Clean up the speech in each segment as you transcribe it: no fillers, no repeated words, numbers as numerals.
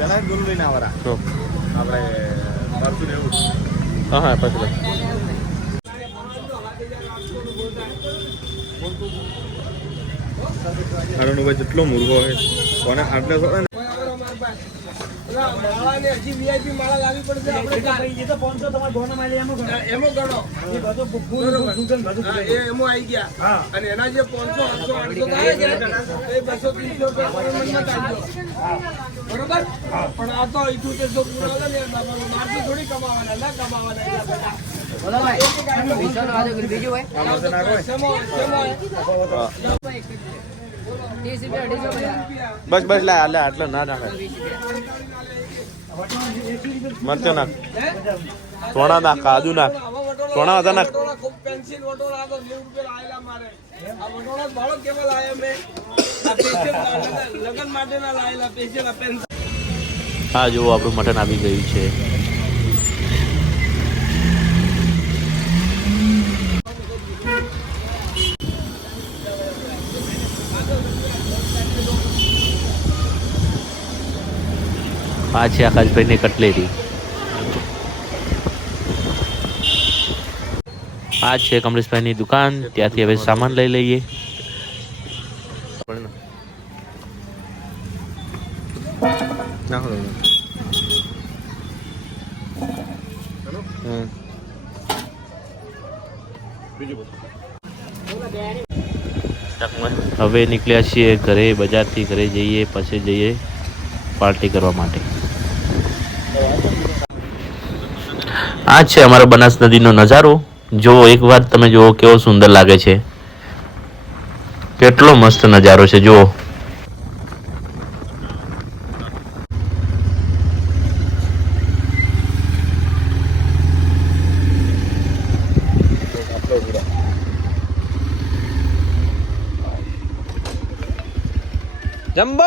પેલા ગોલ લઈને આવરા તો આપણે પરસું એવું હા પછી અરુણભાઈ જેટલો મુર્ગો હોય કોને આટલે થોડા હજી વીઆઈપી માળા લાવી પડશે આપણે તો 500 તમારા ધોના માલે એમો ગણો એ બધો ફૂલ સુગંધ બધું એ એમો આવી ગયા અને એના જે 500 800 થાય છે એ 200 300 બરોબર પણ આ તો 7800 પૂરા લે મારથી થોડી કમાવાના ના કમાવાના બીજું હોય બસ બસ લા લે આટલો ના નાખે મરચો નાખ સોના નાખ કાજુ નાખ સોના હતા નાખ પેન્સિલ વટોળા તો 90 રૂપિયા આયેલા મારે આ વટોળા ભાડો કેવા લાયા મેં આ પેન્સિલ લગન માટેના લાયેલા પેન્સિલ આ પેન્સિલ હા જો આપણું મટન આવી ગયું છે આ છે આકાશભાઈની કટલેરી આ છે કમલેશભાઈની દુકાન ત્યાંથી હવે સામાન લઈ લઈએ હવે નીકળ્યા છીએ ઘરે બજારથી ઘરે જઈએ પછી જઈએ પાર્ટી કરવા માટે આ છે અમારો બનાસ નદીનો નજારો જો એકવાર તમે જુઓ કેવો સુંદર લાગે છે કેટલો મસ્ત નજારો છે જુઓ જમ્બો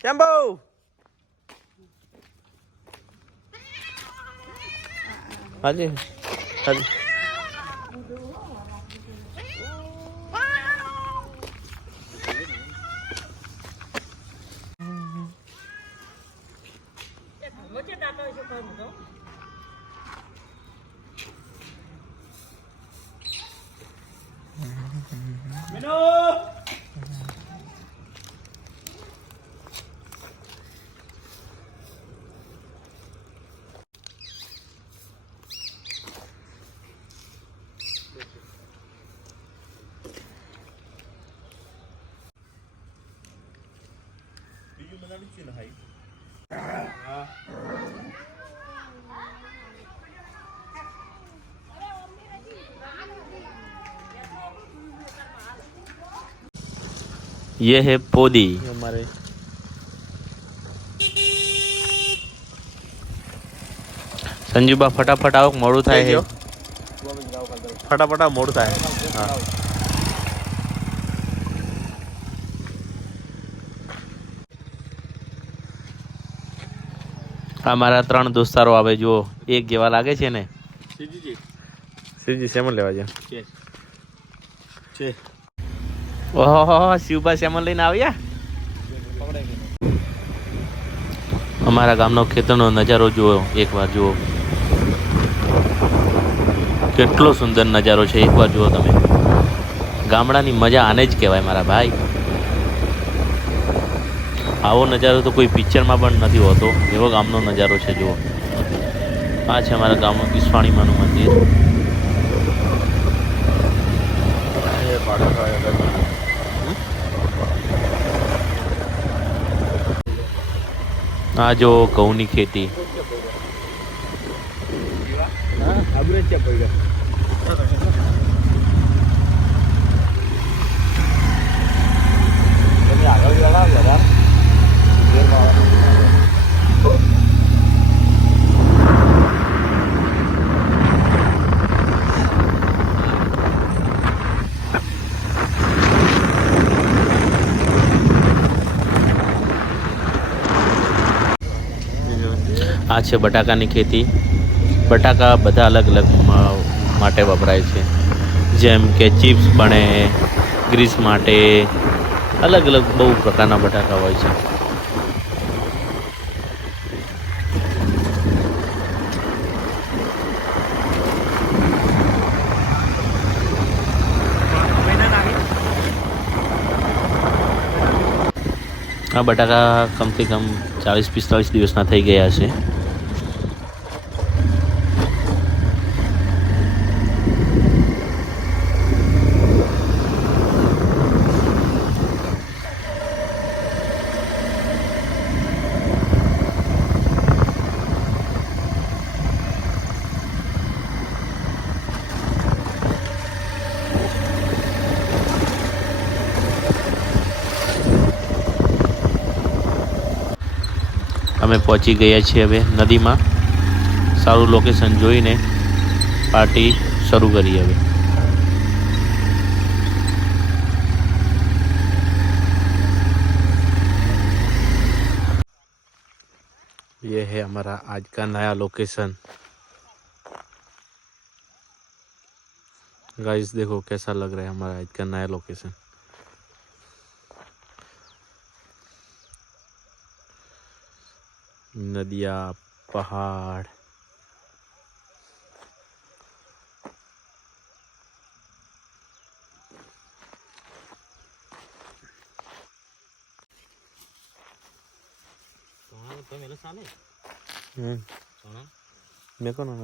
જમ્બો હાજી હાજી ये है पोदी हमारे संजूबा फटाफट आओ मोड़ू थाय है फटाफट आओ मोड़ू थाय हाँ हमारा 3 दोस्तारो आवे जो एक जेवा लागे छे ने शिवजी सेमन लेवा जा ओहो शिवबा सेमन लईने આવ્યા અમારા ગામનો ખેતરનો નજારો જુઓ એકવાર જુઓ કેટલો સુંદર નજારો છે એકવાર જુઓ તમે ગામડાની મજા આને જ કહેવાય મારા ભાઈ આવો નજારો તો કોઈ પિક્ચરમાં પણ નથી હોતો એવો ગામનો નજારો છે જુઓ આ છે અમારા ગામનું ઈશ્વાણીમાનું મંદિર આ જો ઘઉંની ખેતી આ છે બટાકાની ખેતી બટાકા બધા અલગ અલગ માટે વપરાય છે જેમ કે ચિપ્સ બને ગ્રીસ માટે અલગ અલગ બહુ પ્રકારના બટાકા હોય છે આ બટાકા કમથી કમ 40-45 દિવસના થઈ ગયા છે. અમે પહોંચી ગયા છીએ હવે નદીમાં. સારું લોકેશન જોઈને પાર્ટી શરૂ કરી હવે. ये है हमारा आज का नया लोकेशन. गाइस देखो कैसा लग रहा है हमारा आज का नया लोकेशन. नदियाँ, पहाड़, मेरे को ना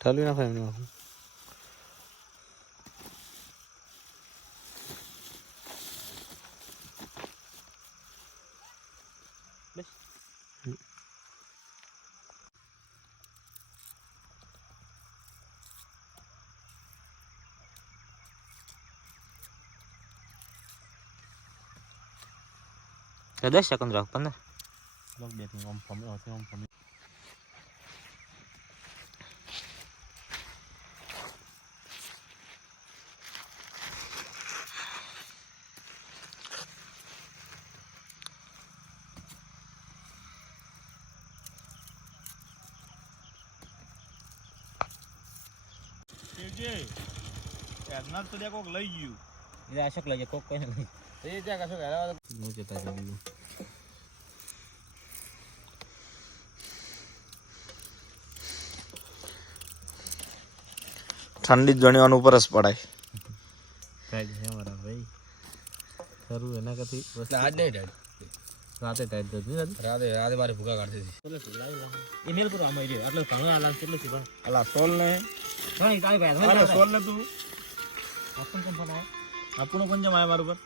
ચાલુ ના ફેમિલી માં બસ 10 સેકન્ડ રાખ 15 લોક બે થી ઓમ ફમ એના તો કોક લઈ ગયું એ અશોક લઈ કોક કોઈ નહીં એ જ્યાં કશો હેરાવા હું જતા જઈ ઠંડી ગણવાનું ઉપર જ પડાય ટાઈટ છે મારા ભાઈ ખરું એના કથી બસ આજ નહીં ટાઈટ રાતે ટાઈટ થતી રાતે મારે ભૂકા કાઢતી હતી ઈમેલ કરો આમાં રે એટલે ઘણો આલામ કેટલો છે ભાઈ અલા સોલ ને નહીં તાઈ ભાઈ અલા સોલ ને તું આપણ કોણ ફોન આયો આપણો કોણ જમાય મારા ઉપર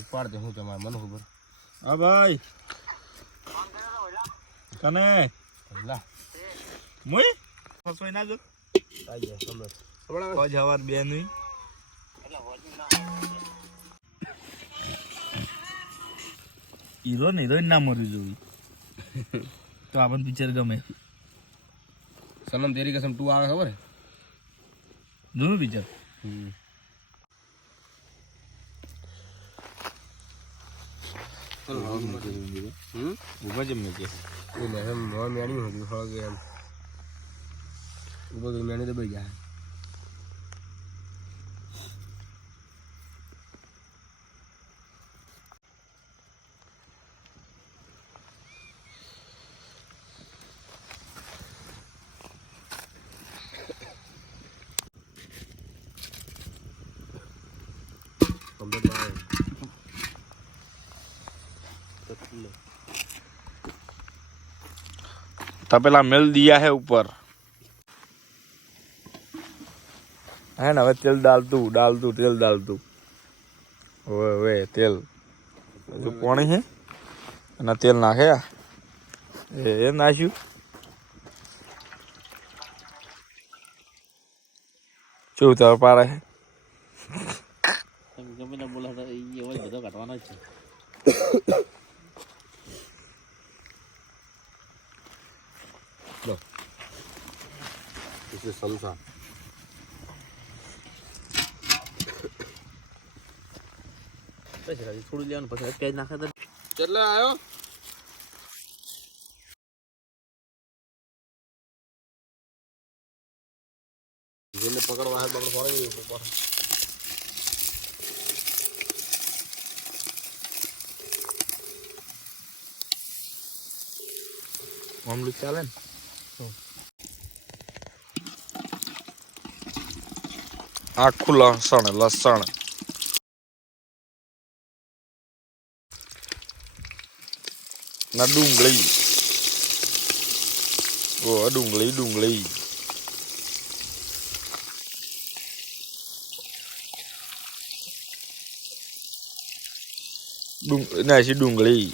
ઉપાડ દે હું જમાય મને ખબર હા ભાઈ કને લા મુઈ ફસોઈ ના જો આઈ જાય સમજ કોઈ જવાર બે નહીં હીરો નહીં તો ના મરી જોઈ તો આપણને પિક્ચર ગમે સનમ તેરી કસમ 2 આવે ખબર જૂનું પિક્ચર ऊपर जम नीचे ये मैं मोह मेणी हो गई हो गया ऊपर गई मेणी तो बढ़ गया तपेला मिल दिया है ऊपर है ना तेल डाल तू तेल डाल तू वे तेल जो पानी है ना तेल नाखे ये नाश्यू चो उतार पा रहा है बोला था ये वाला बता कटवाना चाहिए इसमें समसा થોડું લેવાનું પછી પ્યાજ નાખે તો કેટલા આવ્યો જેને પકડવા હાથ બાપડે ફોરાઈ ઉપર ઓમલું ચાલે ને આખું લસણ ના ડુંગળી ડુંગળી નાસી ડુંગળી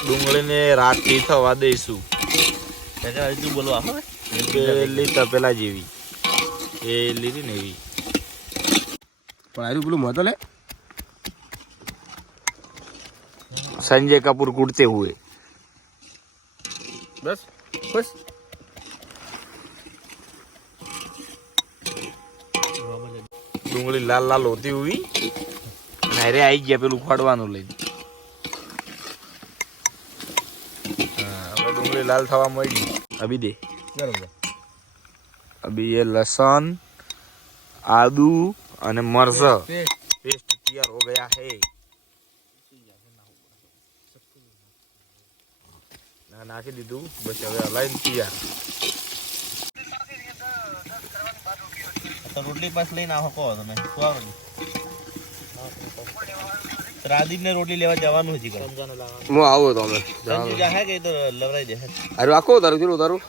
ડુંગળીને રાતી થવા દઈશું હજુ બોલવા પેલી તપેલા જેવી એ લીધી ને એવી પણ આરું પેલું મતો લે संजय कपूर कूटते हुए બસ બસ डूंगली लाल लाल होती हुई अरे आई गया पेलू उखाड़વાનું લઈને डूंगली लाल थवा मળી अभी दे બરોબર अभी ये लहसुन आदू અને મરચા पेस्ट तैयार हो गया है ना नाखी दीदू बस હવે હલાઈને તૈયાર તો રોટલી પાસ લઈને આવો કહો તમે શું આવો રાદીપ ને રોટલી લેવા જવાનું હજી કર સમજાનો લાવવાનું હું આવો તો અમે સંજુ જાહે કે તો લવરાઈ દે અરે આખો તારું ચલો તારું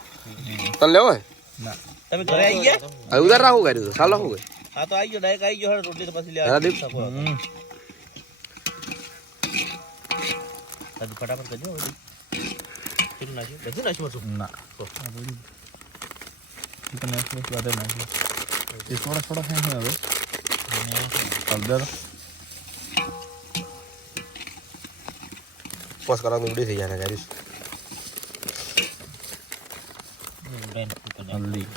તને લેવો હોય ના તમે ઘરે આવી ગયા હવે ઉધાર રાખું કર્યું તો ચાલો શું હા તો આવી ગયો ડાયરેક્ટ આવી ગયો રોટલી તો પછી લેવા રાદીપ હજુ ફટાફટ કરજો કેટલું નાખ્યું બધું નાખ્યું છું ના इतना इसमें ज़्यादा नहीं ये थोड़ा थोड़ा है હવે હળદર પોસ કરવાનું ઉડી થઈ જાય ને ગાડીસ હલ્દી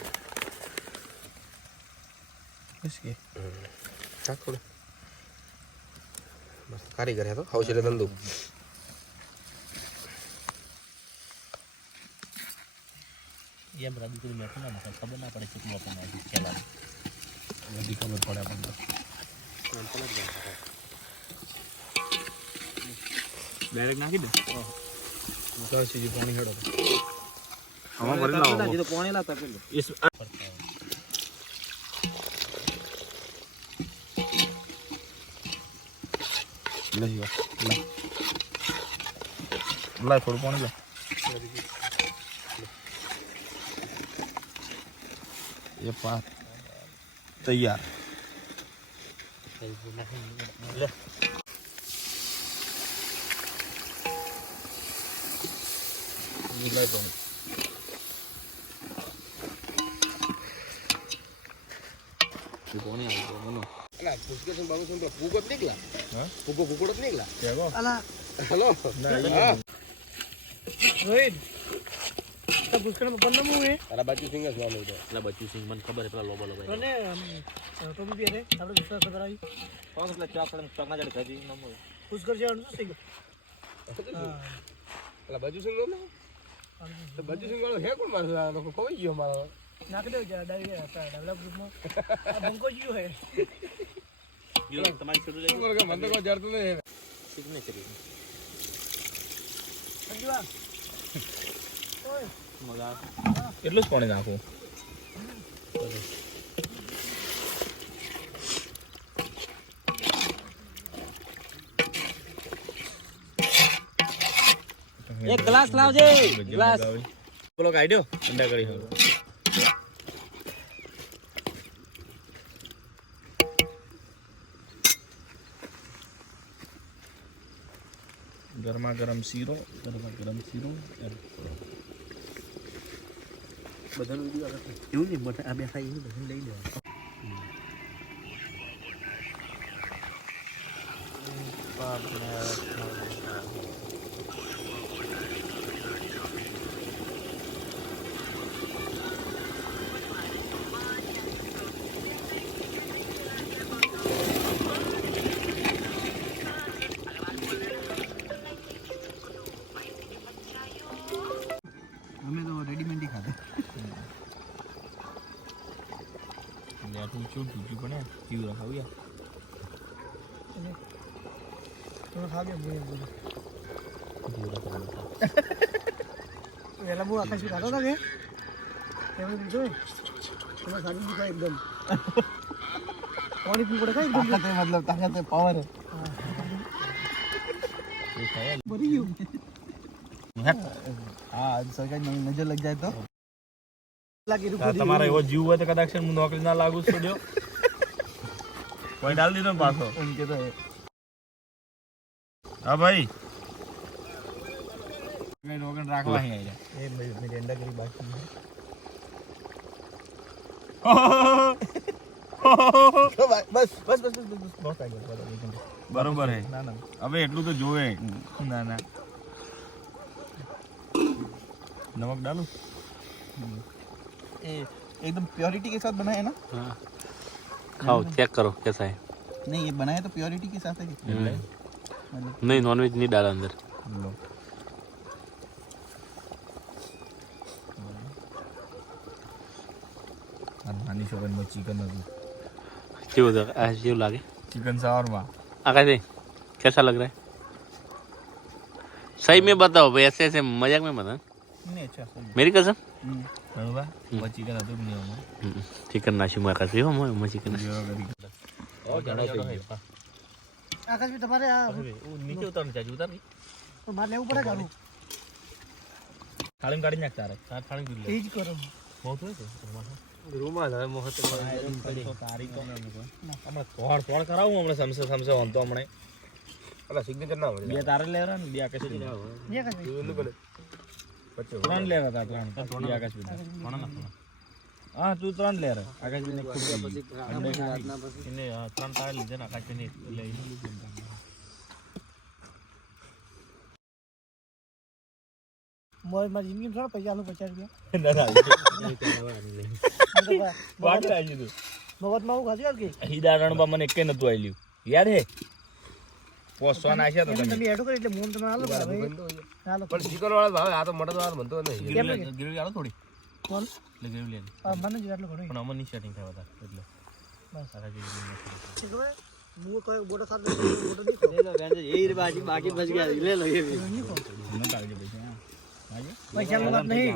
इसके હા થોડું મસ્ત કારીગર હે તો હૌશલે ધંધો એમ રાદી કરી મેં ના મતલબ ખબર ના પડે કેટલું આપણને આવી ચલાવે બધી ખબર પડે આપણને ડાયરેક્ટ નાખી દે ચાલ સીધી પાણી હેડો આમાં ભરી લાવો તો પાણી લાતા પેલું इस ले जा ला થોડું પાણી લે ये पात तैयार લે ले तो ये पानी आ गया बोलो અલા પુસ્તક બાબુ સંતો ફૂગો જ નીકળા હા ફૂગો ફૂગોડ જ નીકળા કેવો અલા હેલો ના રોહિત તો પુસ્તક માં પન્ના મુએ અલા બાજુ સિંગ જ નામ લીધો પેલા બચ્ચું સિંહ મને ખબર છે પેલા લોબો લોબો અને તો બી રે આપણે પુસ્તક ખબર આવી કોણ પેલા ચોકના જડે ખાધી નમ પુસ્તક છે અનુ સિંગ અલા બાજુ સિંગ નો તો બાજુ સિંગ વાળો હે કોણ મારો આ લોકો કોઈ ગયો મારો નાખ દે ડાયરી હતા ડેવલપ ગ્રુપમાં આ બંકો જીયો હે તમારી છોડું લઈ વર્ગ મને તો કોઈ જડતું નહીં ઠીક નહીં કરી સંજુઆ ઓય મગા એટલું જ પાણી નાખું એક ગ્લાસ લાવજે ગ્લાસ બોલો કાઢ્યો અંડા કરી હવે ગરમા ગરમ શીરો બધાનું વિડિયો આવે એવું નહીં બધા આ બેઠા એવું બધું લઈ લેવા અમે તો રેડીમેડ ही ખાધે તું શું બીજું પણ જીવ રખાવ્યા તો ખાગે બોલ જીવ રખાવ્યા વેલા બહુ આકાશ ખાતો હતા કે એમાં દીધો એમાં સાડી દીધા એકદમ પાણી પીવું પડે કઈ એકદમ મતલબ તાકાત પાવર ભરી ગયું હા સરકાર નજર લગ જાય તો તમારો એવો જીવ હોય તો કદાચ હું નોકરી ના લાગુ સ્ટુડિયો કોઈ ડાલ દીધો પાછો ઉનકે તો હા ભાઈ મેં રોગન રાખવા અહીં આયા એ મેરી અંડા કરી બાકી બસ બસ બસ બસ બસ बहुत आ गया બરોબર હે ના ના હવે એટલું તો જોવે ના ના नमक डालूं ये एकदम प्योरिटी के साथ बनाया है ना हाँ खाओ चेक करो कैसा है नहीं ये बनाया तो प्योरिटी के साथ है कि नहीं नॉनवेज नहीं डाला अंदर लो नानी शोभन में चिकन હતું क्यों क्यों लागे चिकन शावरमा आकाश भाई कैसा लग रहा है सही में बताओ भाई ऐसे ऐसे मजाक में बता नहीं अच्छा सही मेरी कसम બરોબર वो चिकन હતું કે નહીં चिकन नाशी में आकाश भाई मैं चिकन और જાડા થઈ ગયો आकाश भी तुम्हारे નીચે ઉતાર ચાજી ઉતાર तो मार लेવું પડે ગારું થાળી કાઢી નાખ તારે તાર થાળી દૂધ લે એ જ કરો બહુ હોય છે રૂમાલ હવે મોહત તારી તો હમણાં તોડ કરાવું હમણાં સમસે આમ તો હમણાં અલા સિગ્નેચર ના હોય બે તારે લેરા ને બે આકાશ ये आकाश भाई ત્રણ લેરા તા ત્રણ બે આકાશ કોણ ના હા તું ત્રણ લે રે આકાશ ને ખૂબ એને ત્રણ તારે લીધે ને આકાશ ને લઈ મોય મારી જિંદગી થોડા પૈસા આલો 50 રૂપિયા ના ના બાકી આવી તું મગજ માં હું ખાધી કે હીડા રણબા મને એકે નતું આલ્યું યાદ હે પોસવા નાખ્યા તો તમે એડો કરી એટલે મોન તમે આલો ભાઈ હાલો પણ ચિકન વાળા ભાવે આ તો મટન વાળા બનતો નહીં ગિરવી આલો થોડી કોણ એટલે ગિરવી લે મને જ આટલો ઘણો પણ અમન ની સેટિંગ થાય બધા એટલે બસ સારા જેવી ठीक है मुंह कोई बोटा साथ बोटा नहीं ले लो गांजे यही बाकी बच गया ले लो ये भी नहीं को न काल के पैसे हां आगे पैसा लो बात नहीं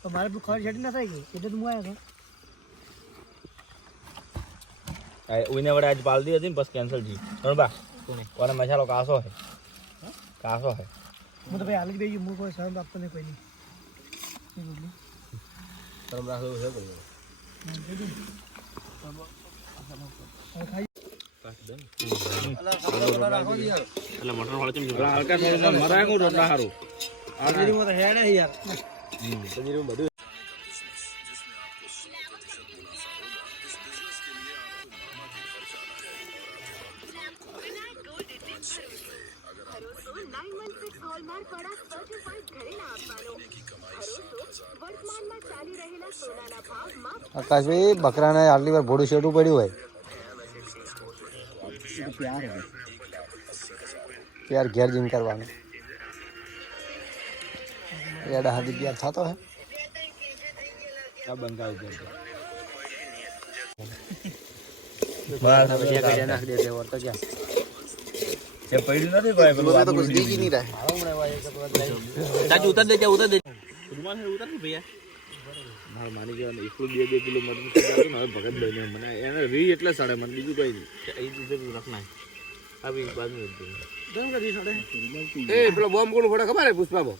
तो हमारे भी खर्च छड़ी ना થાય એટલે તો હું આયા આ ઓઈને વડે આજ પાલ દી હતી ને બસ કેન્સલ જી રણબા કોને કોને મસાલો કાસો હે હું તો ભાઈ હાલ જ બેજી હું કોઈ સહન આપતો નહીં કોઈ નહીં શરમ રાખો છે બોલ એટલે મટન વાળો ચમ હલકા થોડું મરાંગું રોટલા હારું આજી મો તો હેડ હે યાર તજીરું બધું આકાશભાઈ બકરાને આટલી વાર ભોડું શેડું પડ્યું હોય પ્યાર ઘેર જીમ કરવાનું એડા હાથી પ્યાર થતો હે આ બંકાવ છે એ પડ્યું નથી કોઈ પેલું तो कुछ दिख ही नहीं रहा है चाची उतर दे રૂમાલ હે ઉતાર ને ભૈયા માર માની જવાનું એકલું 2 કિલો મટન ખાધું ને હવે ભગત લઈને મને એને રી એટલે સડે મને બીજું કઈ નહીં ये इधर रखना है अभी बाद में ગમ કરી સડે ए પેલો બોમ્બ કોણ ફોડે ખબર હે પુષ્પા બો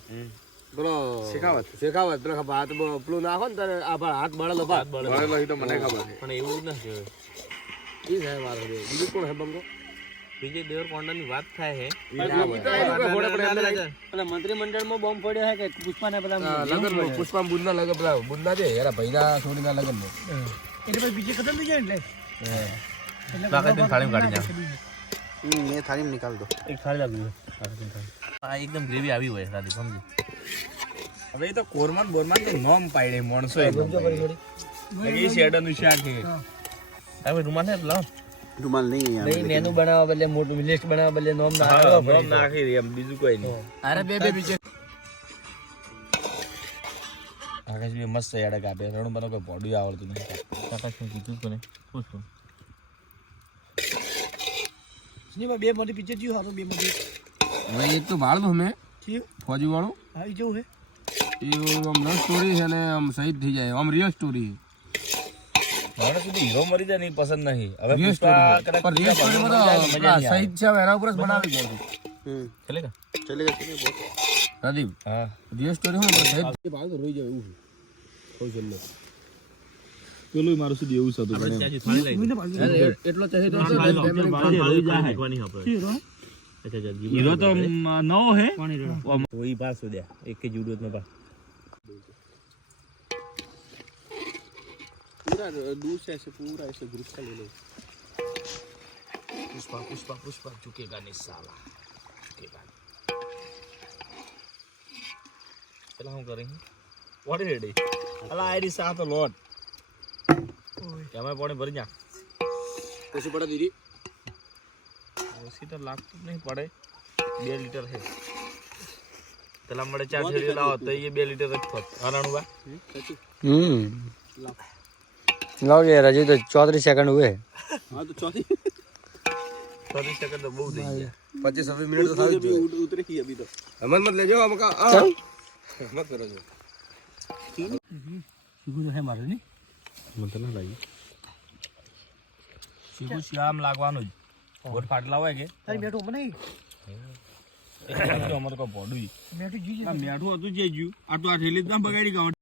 પેલો શેખાવત પેલો હાથ પેલું નાખો ને તારે આ હાથ બળેલો બળેલો ઈ તો મને ખબર છે પણ એવું જ નથી ઈ છે મારો બીજું કોણ હે બંગો વિજય દેવરકોંડા ની વાત થાય છે પેલા મંત્રીમંડળમાં બોમ્બ પડ્યો હે કે પુષ્પાને પેલા લગન પુષ્પા બુંદના લગન પેલા બુંદના છે યાર ભૈરા છોડીના લગન એટલે પછી બીજે ખતમ થઈ જાય એટલે બાકી થાળી કાઢી નાખ ये थाली में निकाल दो એક થાળી લાગી આ એકદમ ગ્રેવી આવી હોય રાધી સમજી હવે એ તો કોરમાન બોરમાન તો નોમ પાડે માણસો એ શેડનું શાક છે હવે રૂમાલ છે લાવ रुमाल नहीं है નહીં નેનું બનાવવા બદલે મોટું લિસ્ટ બનાવવા બદલે નોમ નોમ નાખી દે એમ બીજું કોઈ નહીં અરે બે બીજે આકાશ બી મસ્ત યાડક આપે રણું બનો કોઈ પોડું આવડતું નહીં આકાશ ને કીધું કોને પૂછો સિનેમા બે મોટી પિક્ચર થયું હારું બે મોટી भाई एक तो भाड़ में हमें થયું फौजी वालों હા ઈ જેવું હે આમ લવ સ્ટોરી છે ને આમ શહીદ થઈ જાય આમ રિયલ સ્ટોરી મને સુધી હીરો મરી જાય ને ઈ પસંદ નહીં. હવે રિયલ પુષ્પા સ્ટોરી કદાચ પણ રિયલ સ્ટોરી માં શહીદ છે હવે એના ઉપર જ બનાવી દઉં ચલેગા? રાદીપ હા રિયલ સ્ટોરી હોય ને શહીદ ભાગ તો રોઈ જાય એવું છે કોઈ છેલ્લે પેલું મારું સુધી એવું હતું આપણે ત્યાંથી થાળી લઈ લે. એટલો ચાહે તો હીરો તો નવો હે તો ઈ પાછો દે એક કે જુડો ન પા पूरा दूर से ऐसे पूरा ऐसे ग्रुप का ले लो पुष्पा पुष्पा पुष्पा झुकेगा नहीं साला झुकेगा चला हम करेंगे व्हाट इज इट अला आईडी साथ लॉर्ड क्या मैं पानी भर जा कैसे पड़ा दीदी उसी तो लाख तो नहीं पड़े 2 लीटर है चला मड़े 4 थैली लाओ तो ये 2 लीटर रखो हराणू बा लाओ यार अजय तो 34 सेकंड हुए हाँ तो चौथी 30 सेकंड तो बहुत दे गया 25 मिनट तो था उतरे ही अभी तो मत मत ले जाओ हमका मत करो जो શીખું તો હે મારે નહીં મને ના લાગી સીધું શ્યામ લાગવાનું જ ગોટ ફાટલા હોય કે તારી બેઠું મને અમારે કો પોડું બેઠું જી મેઠું હતું જે જ્યું આ તો આ થેલી જ ના બગાડી ગયો